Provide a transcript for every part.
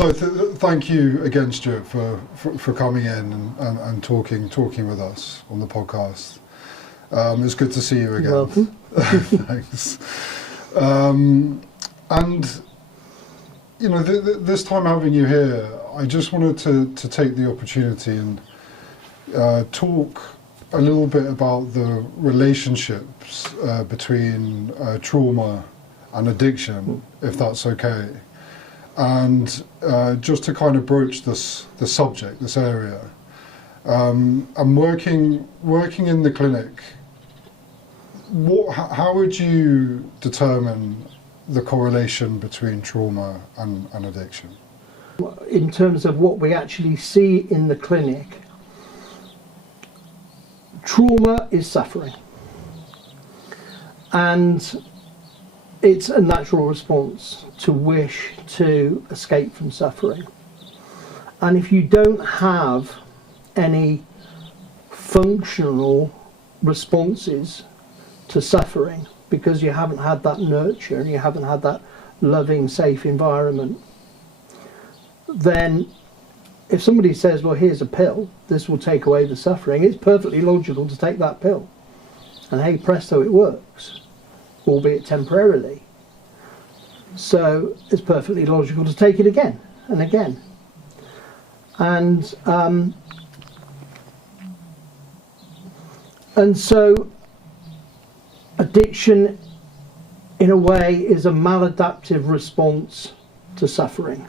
No, thank you again, Stuart, for coming in and talking with us on the podcast. It's good to see you again. You're welcome. Thanks. And you know, this time having you here, I just wanted to take the opportunity and talk a little bit about the relationships between trauma and addiction, if that's okay. And just to kind of broach the subject, this area. I'm working in the clinic. How would you determine the correlation between trauma and addiction? In terms of what we actually see in the clinic, trauma is suffering, and it's a natural response to wish to escape from suffering. And if you don't have any functional responses to suffering, because you haven't had that nurture and you haven't had that loving, safe environment, then if somebody says, well, here's a pill, this will take away the suffering, it's perfectly logical to take that pill. And hey, presto, it works, albeit temporarily. So it's perfectly logical to take it again and again. And so addiction, in a way, is a maladaptive response to suffering.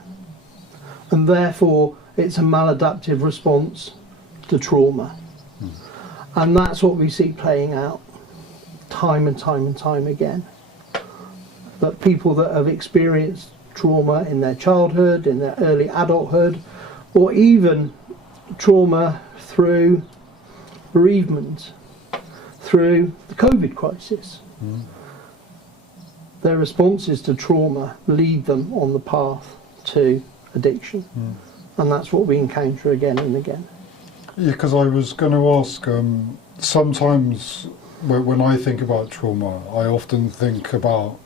And therefore, it's a maladaptive response to trauma. And that's what we see playing out time and time and time again. That people that have experienced trauma in their childhood, in their early adulthood, or even trauma through bereavement, through the COVID crisis, their responses to trauma lead them on the path to addiction. And that's what we encounter again and again. Yeah, because I was going to ask, sometimes when I think about trauma, I often think about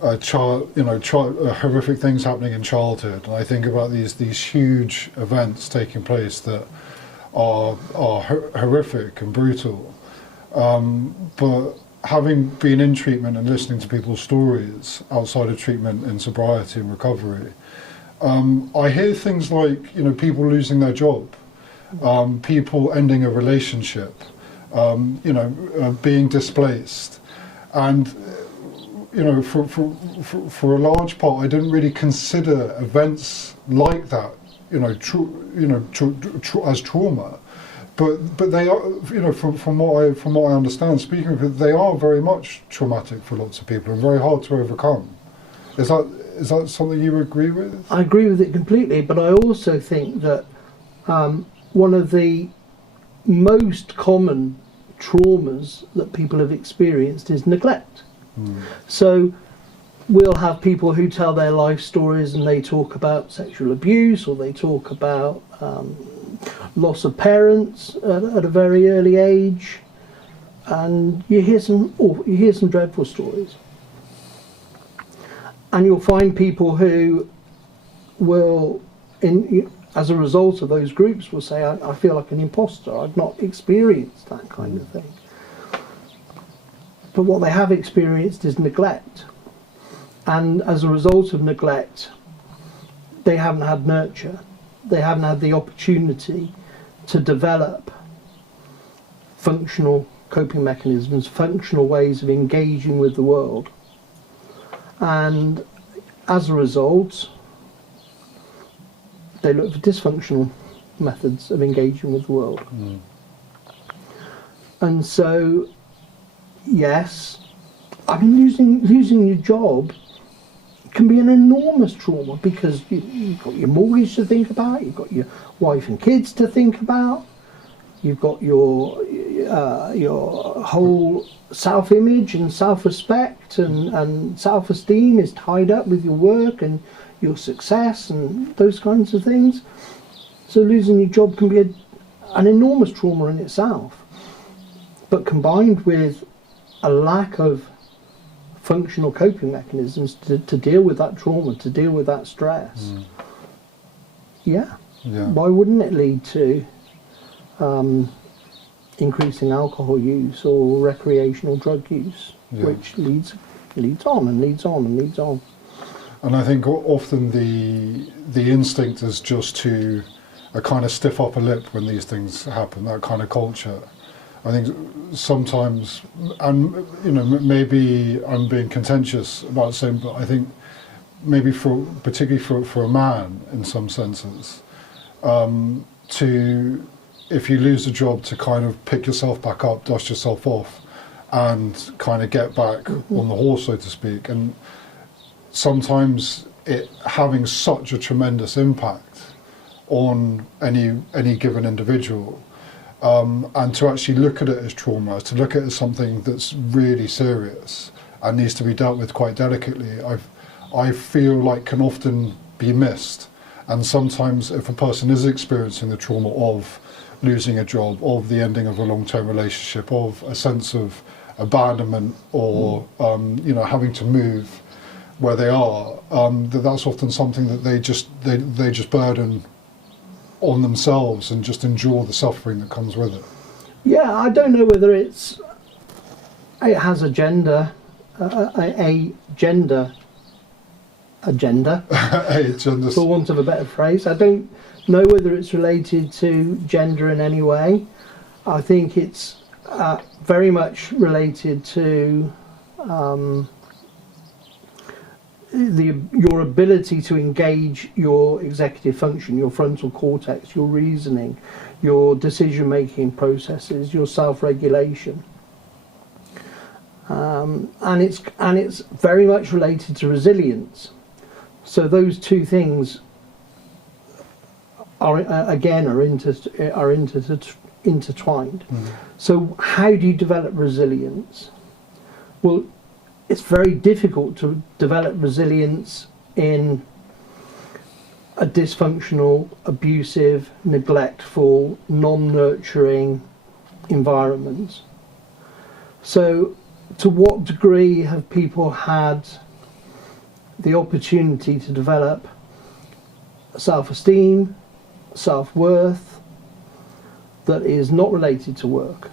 horrific things happening in childhood, and I think about these huge events taking place that are horrific and brutal. But having been in treatment and listening to people's stories outside of treatment in sobriety and recovery, I hear things like, people losing their job, people ending a relationship, being displaced, and for a large part, I didn't really consider events like that, as trauma. But they are, from what I understand, speaking of it, they are very much traumatic for lots of people and very hard to overcome. Is that something you agree with? I agree with it completely, but I also think that one of the most common traumas that people have experienced is neglect. So we'll have people who tell their life stories and they talk about sexual abuse, or they talk about loss of parents at a very early age, and you hear some dreadful stories. And you'll find people who will, as a result of those groups, will say, I feel like an imposter, I've not experienced that kind of thing. But what they have experienced is neglect. And as a result of neglect, they haven't had nurture. They haven't had the opportunity to develop functional coping mechanisms, functional ways of engaging with the world. And as a result, they look for dysfunctional methods of engaging with the world. And so, yes, I mean, losing your job can be an enormous trauma, because you've got your mortgage to think about, you've got your wife and kids to think about, you've got your whole self-image and self-respect and self-esteem is tied up with your work and your success and those kinds of things. So losing your job can be an enormous trauma in itself, but combined with a lack of functional coping mechanisms to deal with that trauma, to deal with that stress, Yeah. Yeah. Why wouldn't it lead to increasing alcohol use or recreational drug use, Yeah. which leads on and leads on and leads on. And I think often the instinct is just to a kind of stiff upper lip when these things happen, that kind of culture. I think sometimes, and you know, maybe I'm being contentious about saying, but I think maybe particularly for a man in some senses, to, if you lose a job, to kind of pick yourself back up, dust yourself off, and kind of get back on the horse, so to speak. And sometimes it having such a tremendous impact on any given individual, and to actually look at it as trauma, to look at it as something that's really serious and needs to be dealt with quite delicately, I feel like can often be missed. And sometimes if a person is experiencing the trauma of losing a job, of the ending of a long-term relationship, of a sense of abandonment, or you know, having to move where they are, that's often something that they just burden on themselves and just endure the suffering that comes with it. Yeah, I don't know whether it has a gender agenda, for want of a better phrase. I don't know whether it's related to gender in any way. I think it's very much related to your ability to engage your executive function, your frontal cortex, your reasoning, your decision-making processes, your self-regulation. And it's very much related to resilience. So those two things are intertwined. So how do you develop resilience? Well, it's very difficult to develop resilience in a dysfunctional, abusive, neglectful, non-nurturing environment. So to what degree have people had the opportunity to develop self-esteem, self-worth that is not related to work?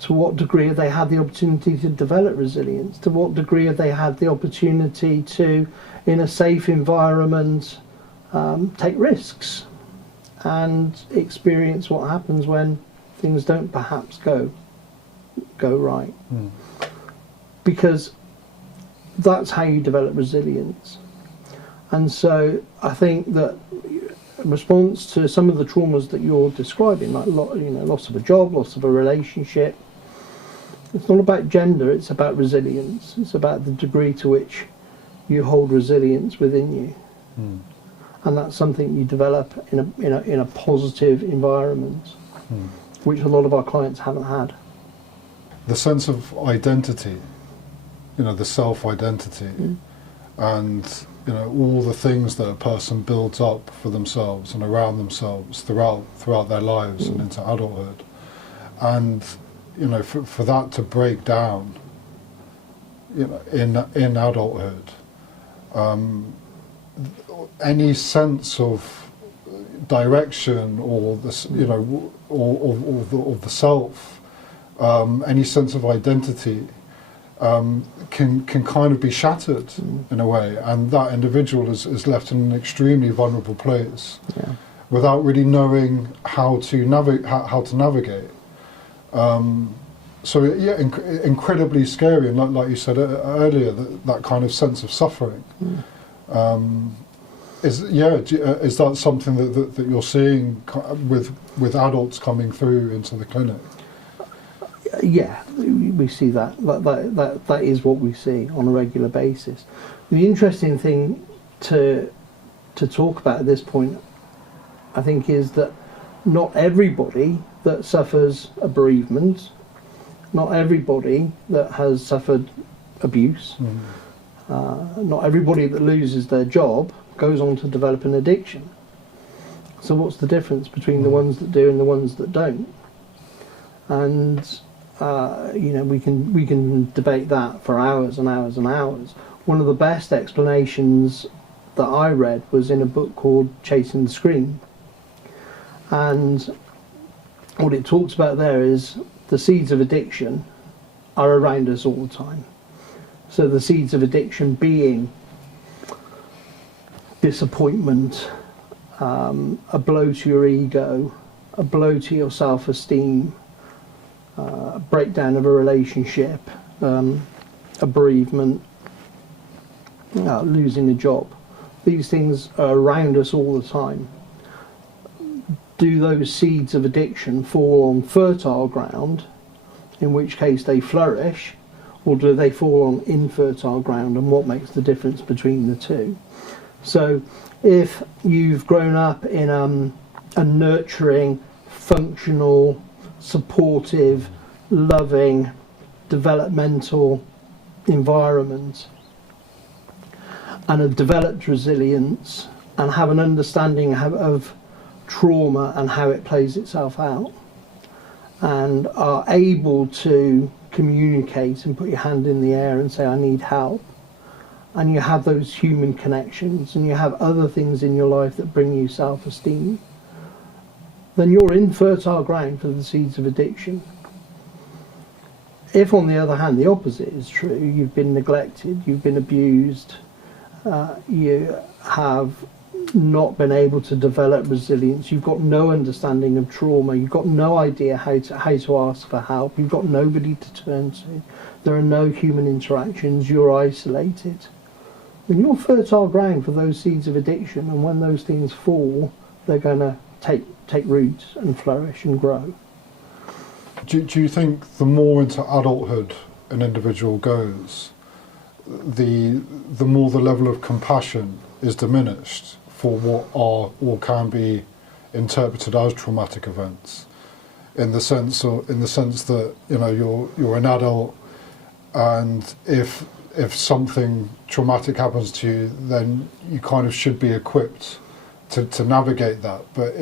To what degree have they had the opportunity to develop resilience? To what degree have they had the opportunity to, in a safe environment, take risks and experience what happens when things don't perhaps go right? Because that's how you develop resilience. And so I think that in response to some of the traumas that you're describing, like loss of a job, loss of a relationship, it's not about gender, it's about resilience. It's about the degree to which you hold resilience within you. And that's something you develop in a positive environment, which a lot of our clients haven't had. The sense of identity, you know, the self-identity, and you know, all the things that a person builds up for themselves and around themselves throughout their lives and into adulthood. And you know, for that to break down, you know, in adulthood, any sense of direction or this, you know, or the self, any sense of identity, can kind of be shattered in a way, and that individual is left in an extremely vulnerable place without really knowing how to navigate. So yeah, incredibly scary, and like you said earlier, that kind of sense of suffering. Is that something that you're seeing with adults coming through into the clinic? Yeah, we see that. That is what we see on a regular basis. The interesting thing to talk about at this point, I think, is that not everybody that suffers a bereavement, not everybody that has suffered abuse, not everybody that loses their job goes on to develop an addiction. So what's the difference between the ones that do and the ones that don't? And you know, we can debate that for hours and hours and hours. One of the best explanations that I read was in a book called Chasing the Scream. And what it talks about there is the seeds of addiction are around us all the time. So the seeds of addiction being disappointment, a blow to your ego, a blow to your self-esteem, a breakdown of a relationship, a bereavement, losing a job. These things are around us all the time. Do those seeds of addiction fall on fertile ground, in which case they flourish, or do they fall on infertile ground, and what makes the difference between the two? So if you've grown up in a nurturing, functional, supportive, loving, developmental environment, and have developed resilience and have an understanding of trauma and how it plays itself out, and are able to communicate and put your hand in the air and say, I need help, and you have those human connections and you have other things in your life that bring you self-esteem, then you're in fertile ground for the seeds of addiction. If, on the other hand, the opposite is true, you've been neglected, you've been abused, you have not been able to develop resilience, you've got no understanding of trauma, you've got no idea how to ask for help, you've got nobody to turn to, there are no human interactions, you're isolated, then you're fertile ground for those seeds of addiction, and when those things fall, they're going to take root and flourish and grow. Do you think the more into adulthood an individual goes, the more the level of compassion is diminished for what are or can be interpreted as traumatic events, in the sense that you're an adult, and if something traumatic happens to you, then you kind of should be equipped to navigate that. But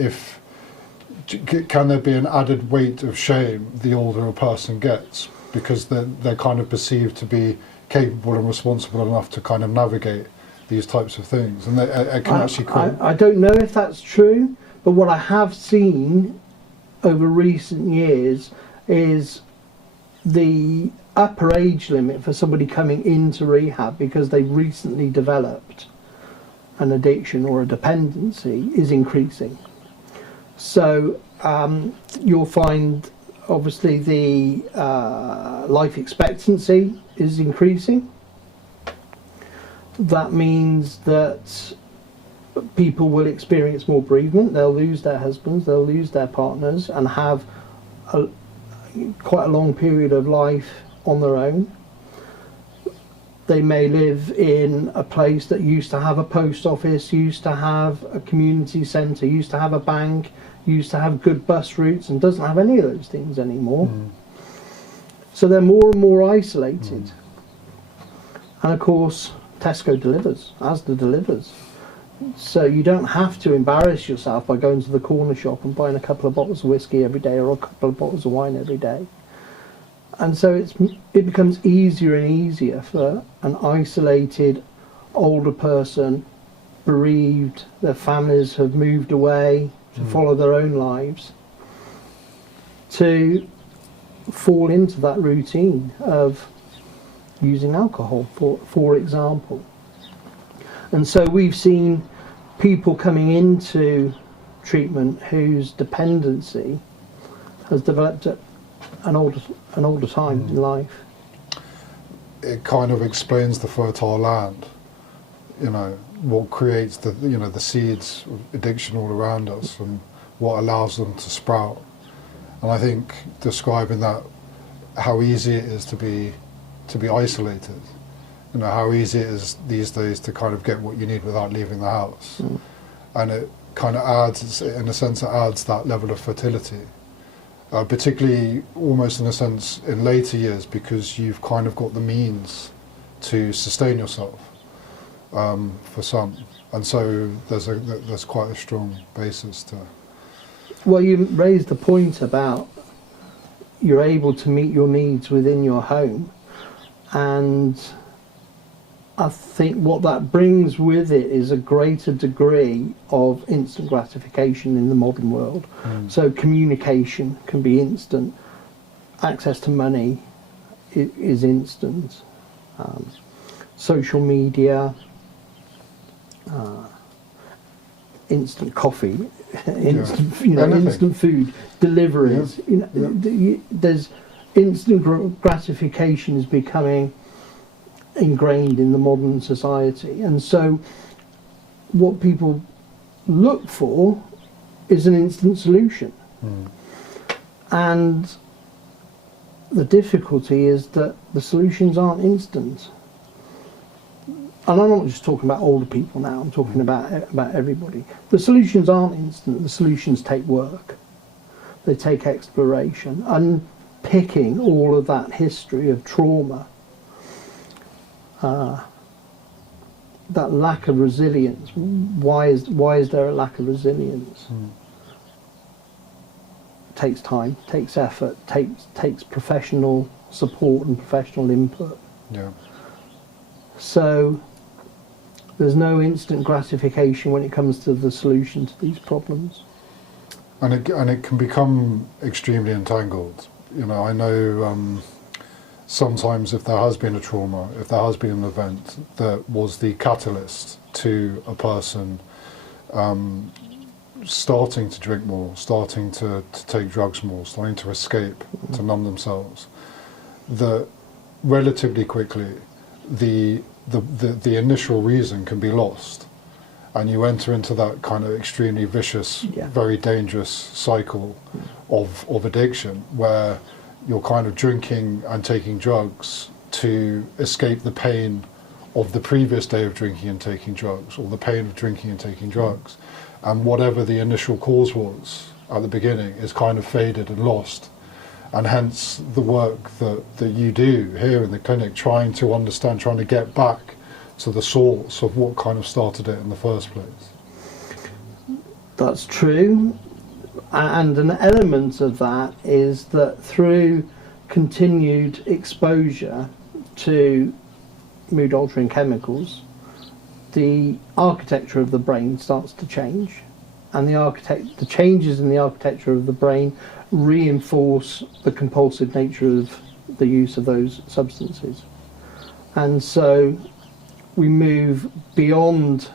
can there be an added weight of shame the older a person gets, because they're kind of perceived to be capable and responsible enough to kind of navigate these types of things, and they can actually I don't know if that's true, but what I have seen over recent years is the upper age limit for somebody coming into rehab because they've recently developed an addiction or a dependency is increasing. So you'll find obviously the life expectancy is increasing. That means that people will experience more bereavement, they'll lose their husbands, they'll lose their partners, and have quite a long period of life on their own. They may live in a place that used to have a post office, used to have a community centre, used to have a bank, used to have good bus routes, and doesn't have any of those things anymore. So they're more and more isolated. And of course Tesco delivers, Asda delivers. So you don't have to embarrass yourself by going to the corner shop and buying a couple of bottles of whiskey every day or a couple of bottles of wine every day. And so it becomes easier and easier for an isolated older person, bereaved, their families have moved away to follow their own lives, to fall into that routine of using alcohol, for example. And so we've seen people coming into treatment whose dependency has developed at an older time in life. It kind of explains the fertile land, what creates the seeds of addiction all around us and what allows them to sprout. And I think describing that, how easy it is to be isolated, how easy it is these days to kind of get what you need without leaving the house. And it kind of adds, in a sense, it adds that level of fertility, particularly almost in a sense in later years, because you've kind of got the means to sustain yourself for some. And so there's quite a strong basis to... Well, you raised the point about you're able to meet your needs within your home, and I think what that brings with it is a greater degree of instant gratification in the modern world. So communication can be instant, access to money is instant, social media, instant coffee, instant, Anything. instant food, deliveries. There's instant gratification is becoming ingrained in the modern society, and so what people look for is an instant solution. And the difficulty is that the solutions aren't instant. And I'm not just talking about older people now, I'm talking about everybody. The solutions aren't instant, the solutions take work. They take exploration, unpicking all of that history of trauma, that lack of resilience. Why is there a lack of resilience? Takes time, takes effort, takes professional support and professional input. Yeah. So there's no instant gratification when it comes to the solution to these problems. And it can become extremely entangled. I know sometimes if there has been a trauma, if there has been an event that was the catalyst to a person starting to drink more, starting to take drugs more, starting to escape, to numb themselves, that relatively quickly the initial reason can be lost, and you enter into that kind of extremely vicious, very dangerous cycle of addiction, where you're kind of drinking and taking drugs to escape the pain of the previous day of drinking and taking drugs, or the pain of drinking and taking drugs. And whatever the initial cause was at the beginning is kind of faded and lost. And hence the work that you do here in the clinic, trying to understand, trying to get back to the source of what kind of started it in the first place. That's true. And an element of that is that through continued exposure to mood altering chemicals, the architecture of the brain starts to change, and the changes in the architecture of the brain reinforce the compulsive nature of the use of those substances. And so we move beyond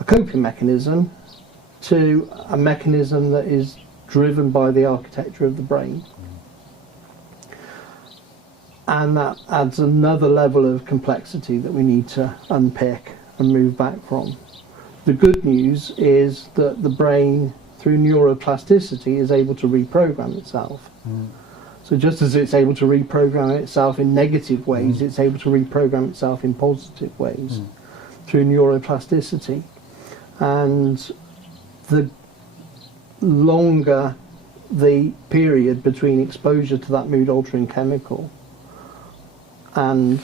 a coping mechanism to a mechanism that is driven by the architecture of the brain. And that adds another level of complexity that we need to unpick and move back from. The good news is that the brain, through neuroplasticity, is able to reprogram itself. So just as it's able to reprogram itself in negative ways, it's able to reprogram itself in positive ways through neuroplasticity. And the longer the period between exposure to that mood altering chemical and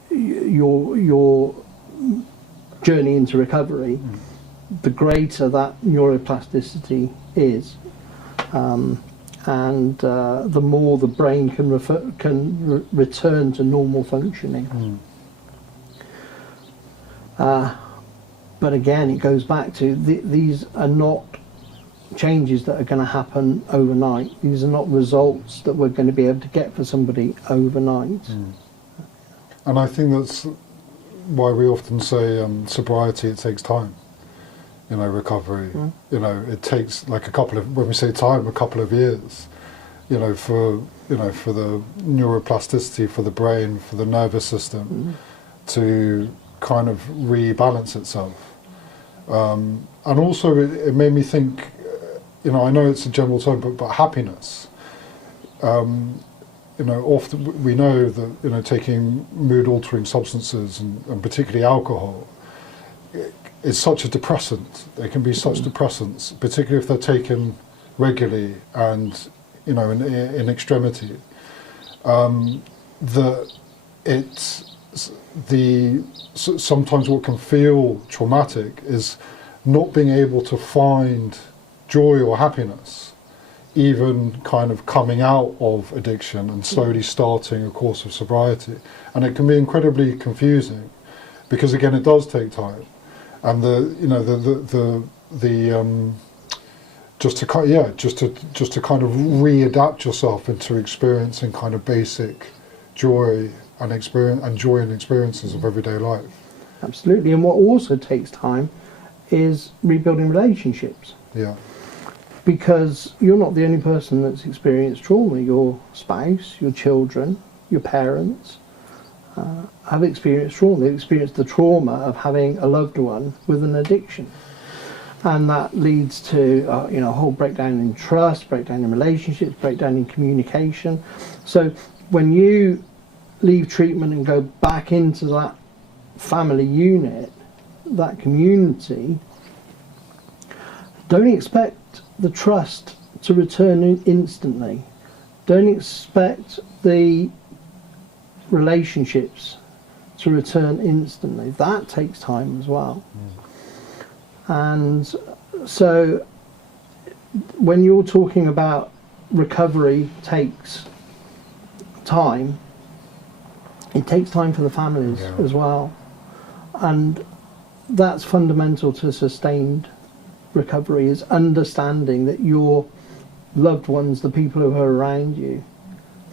your journey into recovery, the greater that neuroplasticity is, and the more the brain can return to normal functioning. But again, it goes back to these are not changes that are going to happen overnight. These are not results that we're going to be able to get for somebody overnight. And I think that's why we often say sobriety, it takes time. Recovery. It takes like when we say time, a couple of years. For the neuroplasticity, for the brain, for the nervous system to kind of rebalance itself. And also it made me think, I know it's a general term, but happiness. Often we know that, taking mood altering substances and particularly alcohol is such a depressant. They can be such depressants, particularly if they're taken regularly and, in extremity, that sometimes what can feel traumatic is not being able to find joy or happiness even kind of coming out of addiction and slowly starting a course of sobriety. And it can be incredibly confusing because, again, it does take time. And just to kind of readapt yourself into experiencing kind of basic joy and experiences of everyday life. Absolutely. And what also takes time is rebuilding relationships. Yeah. Because you're not the only person that's experienced trauma. Your spouse, your children, your parents have experienced trauma. They've experienced the trauma of having a loved one with an addiction. And that leads to a whole breakdown in trust, breakdown in relationships, breakdown in communication. So when you leave treatment and go back into that family unit, that community, don't expect the trust to return instantly. Don't expect the relationships to return instantly. That takes time as well. And so when you're talking about recovery takes time, it takes time for the families as well. And that's fundamental to sustained recovery, is understanding that your loved ones, the people who are around you,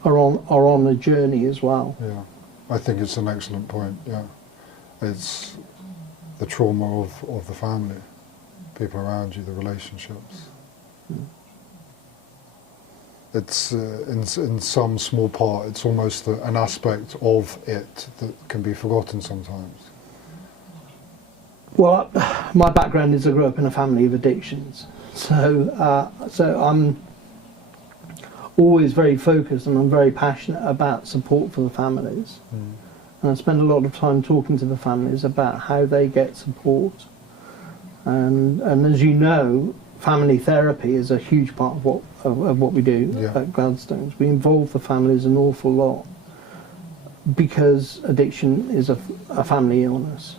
are on a journey as well. Yeah, I think it's an excellent point. Yeah, it's the trauma of the family, people around you, the relationships. It's in some small part, it's almost an aspect of it that can be forgotten sometimes. Well, my background is I grew up in a family of addictions, so I'm always very focused and I'm very passionate about support for the families. And I spend a lot of time talking to the families about how they get support. And as you know, family therapy is a huge part of what we do at Gladstones. We involve the families an awful lot because addiction is a family illness.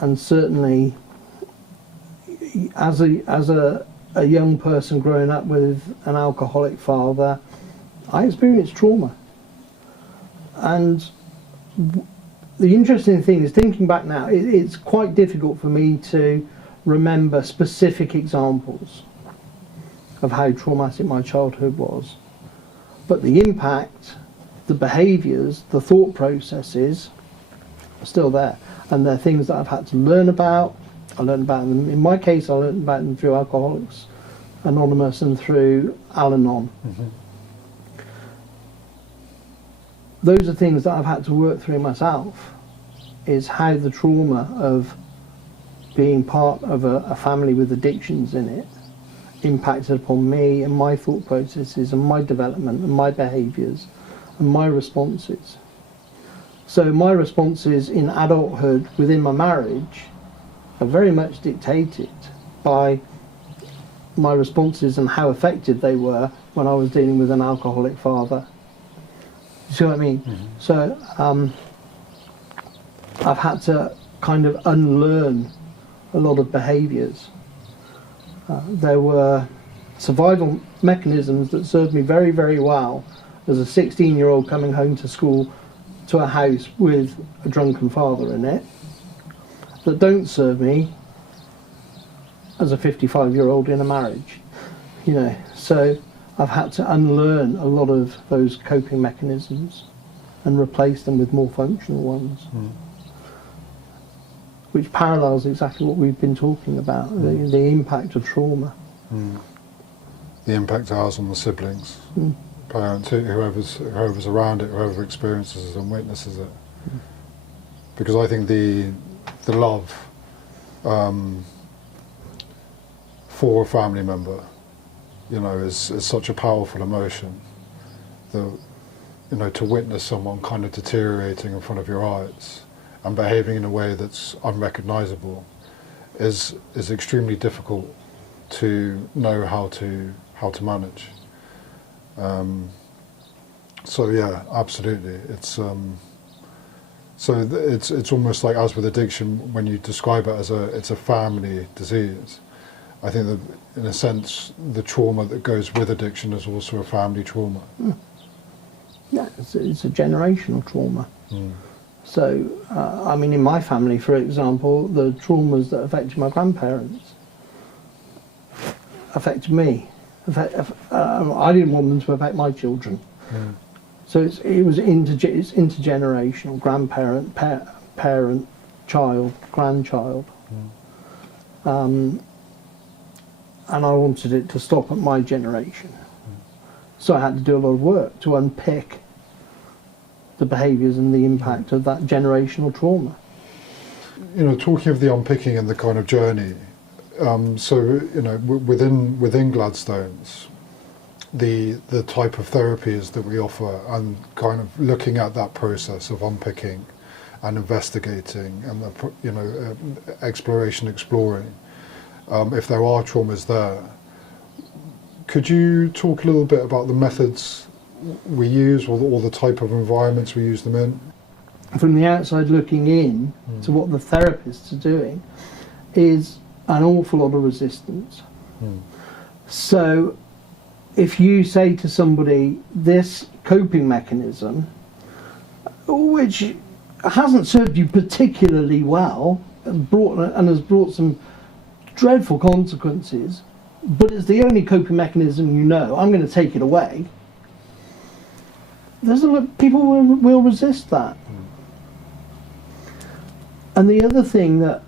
And certainly, as a young person growing up with an alcoholic father, I experienced trauma. And the interesting thing is, thinking back now, it's quite difficult for me to remember specific examples of how traumatic my childhood was. But the impact, the behaviours, the thought processes are still there. And they're things that I've had to learn about. I learned about them. In my case, I learned about them through Alcoholics Anonymous and through Al-Anon. Those are things that I've had to work through myself, is how the trauma of being part of a family with addictions in it impacted upon me and my thought processes and my development and my behaviours and my responses. So my responses in adulthood within my marriage are very much dictated by my responses and how effective they were when I was dealing with an alcoholic father. You see what I mean? So I've had to kind of unlearn a lot of behaviours. There were survival mechanisms that served me very, very well as a 16-year-old coming home to school to a house with a drunken father in it, that don't serve me as a 55-year-old in a marriage. So I've had to unlearn a lot of those coping mechanisms and replace them with more functional ones, which parallels exactly what we've been talking about, the impact of trauma. The impact it has on the siblings, parents, whoever's around it, whoever experiences it and witnesses it. Because I think the love for a family member, is such a powerful emotion. To witness someone kind of deteriorating in front of your eyes and behaving in a way that's unrecognisable is extremely difficult to know how to manage. So yeah, absolutely. It's almost like, as with addiction, when you describe it as it's a family disease, I think that, in a sense, the trauma that goes with addiction is also a family trauma. Yeah, it's a generational trauma. Mm. So, I mean, in my family, for example, the traumas that affected my grandparents affected me. I didn't want them to affect my children. Mm. So it's intergenerational, grandparent, parent, child, grandchild. And I wanted it to stop at my generation. So I had to do a lot of work to unpick the behaviours and the impact of that generational trauma. You know, talking of the unpicking and the kind of journey, so, you know, within Gladstones, the type of therapies that we offer and kind of looking at that process of unpicking and investigating and the, you know, exploring, if there are traumas there. Could you talk a little bit about the methods we use or the type of environments we use them in? From the outside looking in to what the therapists are doing is an awful lot of resistance. So if you say to somebody, this coping mechanism, which hasn't served you particularly well and has brought some dreadful consequences, but it's the only coping mechanism you know, I'm going to take it away. People will resist that. And the other thing that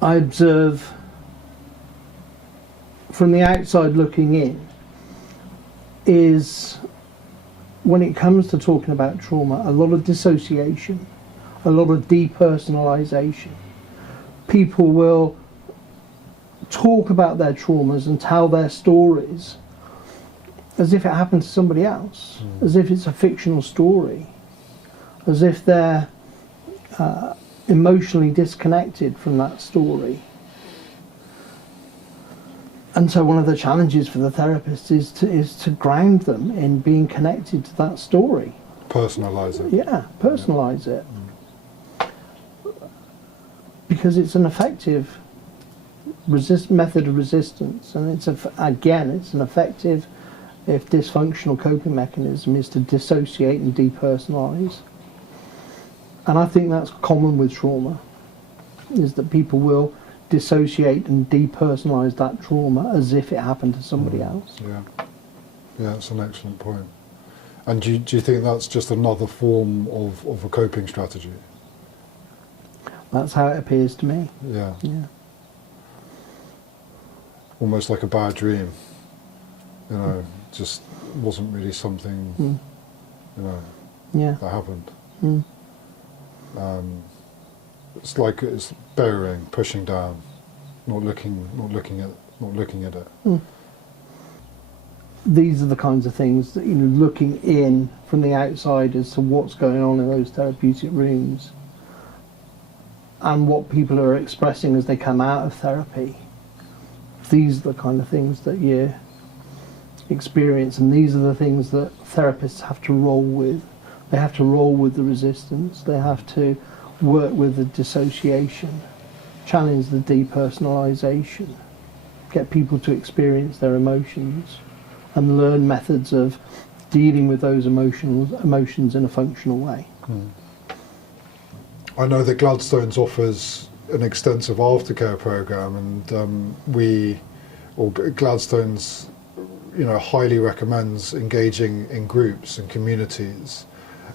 I observe from the outside looking in is when it comes to talking about trauma, a lot of dissociation, a lot of depersonalization. People will talk about their traumas and tell their stories as if it happened to somebody else, as if it's a fictional story, as if they're emotionally disconnected from that story. And so one of the challenges for the therapist is to ground them in being connected to that story. Personalise it. Yeah, personalise it. Because it's an effective method of resistance, and it's an effective, if dysfunctional coping mechanism, is to dissociate and depersonalise. And I think that's common with trauma, is that people will dissociate and depersonalise that trauma as if it happened to somebody else. Yeah, that's an excellent point. And do you think that's just another form of a coping strategy? That's how it appears to me. Yeah. Yeah. Almost like a bad dream. You know, just wasn't really something, you know, that happened. It's like it's burying, pushing down, not looking at it. These are the kinds of things that, you know, looking in from the outside as to what's going on in those therapeutic rooms and what people are expressing as they come out of therapy. These are the kind of things that you experience, and these are the things that therapists have to roll with. They have to roll with the resistance, they have to work with the dissociation, challenge the depersonalization, get people to experience their emotions and learn methods of dealing with those emotions in a functional way. I know that Gladstones offers an extensive aftercare program, and Gladstones, you know, highly recommends engaging in groups and communities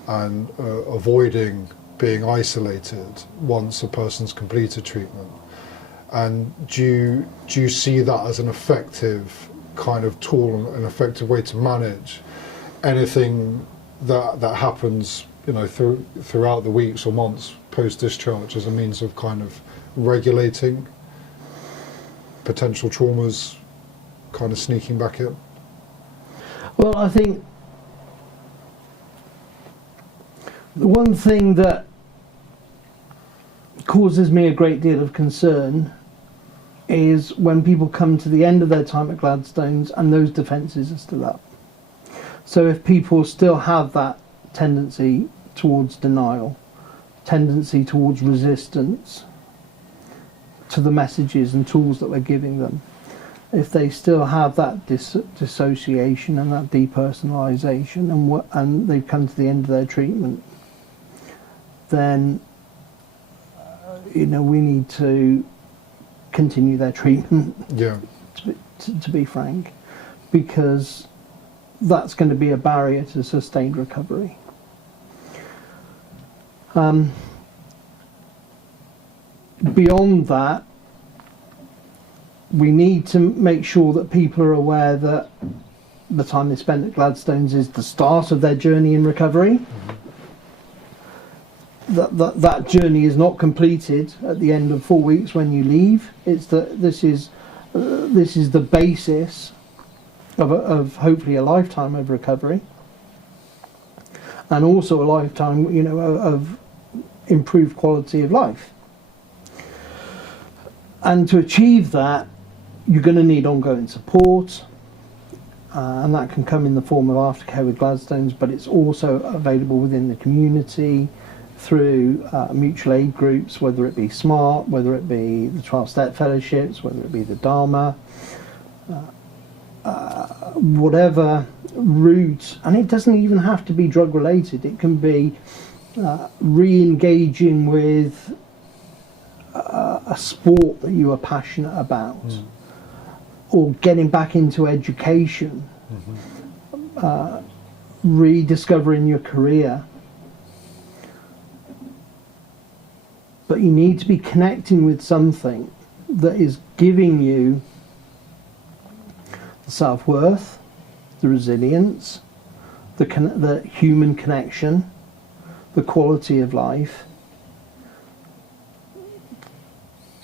and avoiding being isolated once a person's completed treatment. And do you see that as an effective kind of tool, an effective way to manage anything that happens, you know, throughout the weeks or months post-discharge, as a means of kind of regulating potential traumas kind of sneaking back in? Well, I think the one thing that causes me a great deal of concern is when people come to the end of their time at Gladstones and those defences are still up. So if people still have that tendency towards denial, tendency towards resistance, to the messages and tools that we're giving them, if they still have that dissociation and that depersonalization, and they've come to the end of their treatment, then we need to continue their treatment. Yeah. To be frank, because that's going to be a barrier to sustained recovery. Beyond that, we need to make sure that people are aware that the time they spend at Gladstones is the start of their journey in recovery. That journey is not completed at the end of 4 weeks when you leave. This is the basis of hopefully a lifetime of recovery, and also a lifetime, of improved quality of life. And to achieve that, you're going to need ongoing support, and that can come in the form of aftercare with Gladstones, but it's also available within the community through mutual aid groups, whether it be SMART, whether it be the 12-step fellowships, whether it be the Dharma, whatever route. And it doesn't even have to be drug related. It can be re-engaging with a sport that you are passionate about, or getting back into education, rediscovering your career. But you need to be connecting with something that is giving you the self-worth, the resilience, the human connection, the quality of life,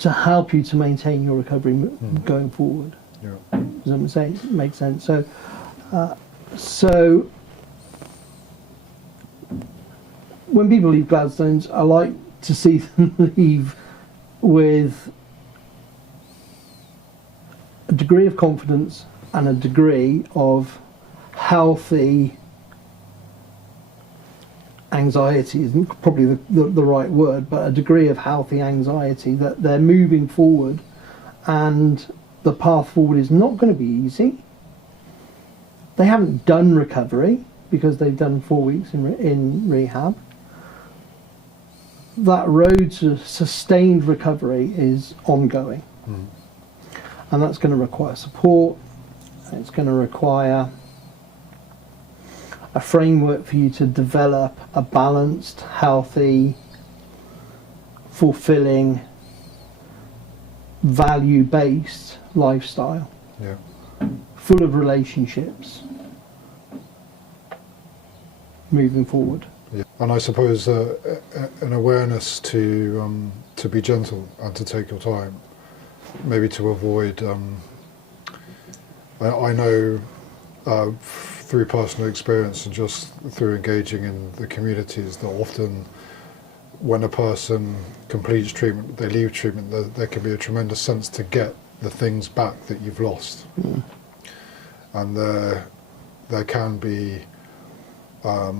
to help you to maintain your recovery going forward. Yeah. Does that make sense? So when people leave Gladstones, I like to see them leave with a degree of confidence and a degree of healthy anxiety. Isn't probably the right word, but a degree of healthy anxiety that they're moving forward, and the path forward is not going to be easy. They haven't done recovery because they've done 4 weeks in rehab. That road to sustained recovery is ongoing, and that's going to require support. It's going to require a framework for you to develop a balanced, healthy, fulfilling, value-based lifestyle, full of relationships, moving forward. Yeah. And I suppose an awareness to be gentle and to take your time, maybe to avoid. I know through personal experience and just through engaging in the communities that often, when a person completes treatment, they leave treatment, there can be a tremendous sense to get the things back that you've lost, and there can be a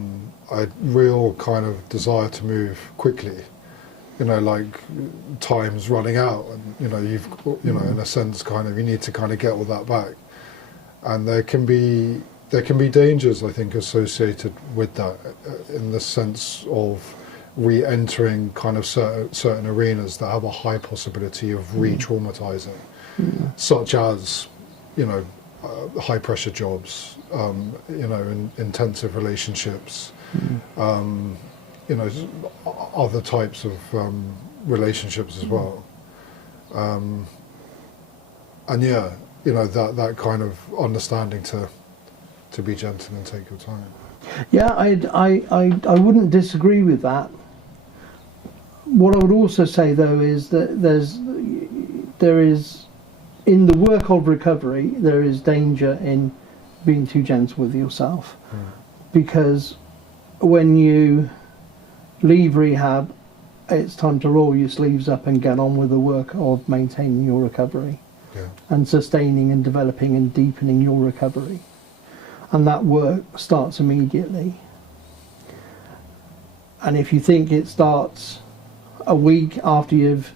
real kind of desire to move quickly, like time's running out, and you've in a sense kind of you need to kind of get all that back, and there can be dangers, I think, associated with that, in the sense of re-entering kind of certain arenas that have a high possibility of re-traumatizing, such as high pressure jobs, intensive relationships, other types of relationships as well, and that kind of understanding to be gentle and take your time. Yeah, I wouldn't disagree with that. What I would also say though is that there is in the work of recovery, there is danger in being too gentle with yourself, because when you leave rehab, it's time to roll your sleeves up and get on with the work of maintaining your recovery, and sustaining and developing and deepening your recovery. And that work starts immediately. And if you think it starts a week after you've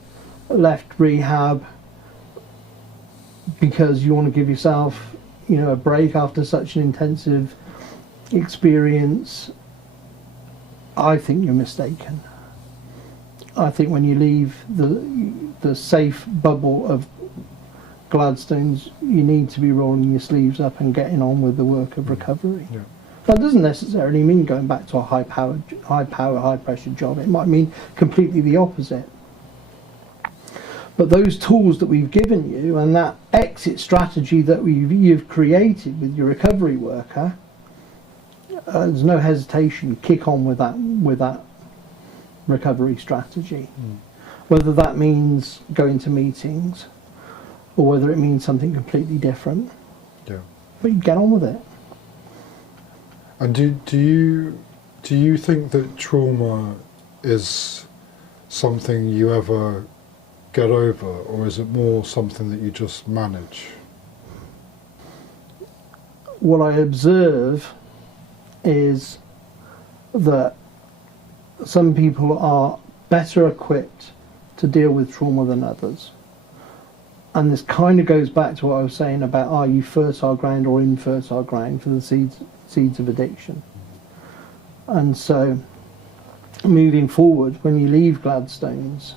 left rehab because you want to give yourself, a break after such an intensive experience, I think you're mistaken. I think when you leave the safe bubble of Gladstones, you need to be rolling your sleeves up and getting on with the work of recovery. Yeah. That doesn't necessarily mean going back to a high pressure job. It might mean completely the opposite. But those tools that we've given you and that exit strategy that you've created with your recovery worker, there's no hesitation. Kick on with that recovery strategy. Whether that means going to meetings or whether it means something completely different. Yeah. But you get on with it. And do you think that trauma is something you ever get over, or is it more something that you just manage? What I observe is that some people are better equipped to deal with trauma than others. And this kind of goes back to what I was saying about, are you fertile ground or infertile ground for the seeds of addiction? And so moving forward, when you leave Gladstones,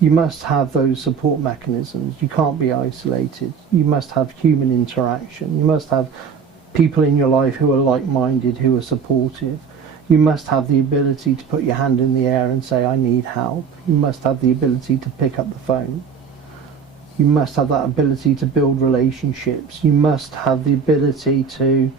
you must have those support mechanisms. You can't be isolated. You must have human interaction. You must have people in your life who are like-minded, who are supportive. You must have the ability to put your hand in the air and say, I need help. You must have the ability to pick up the phone. You must have that ability to build relationships. You must have the ability to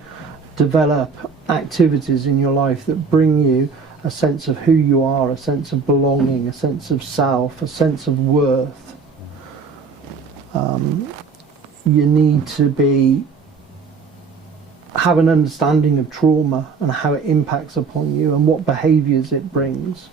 develop activities in your life that bring you a sense of who you are, a sense of belonging, a sense of self, a sense of worth. You need to have an understanding of trauma and how it impacts upon you and what behaviours it brings.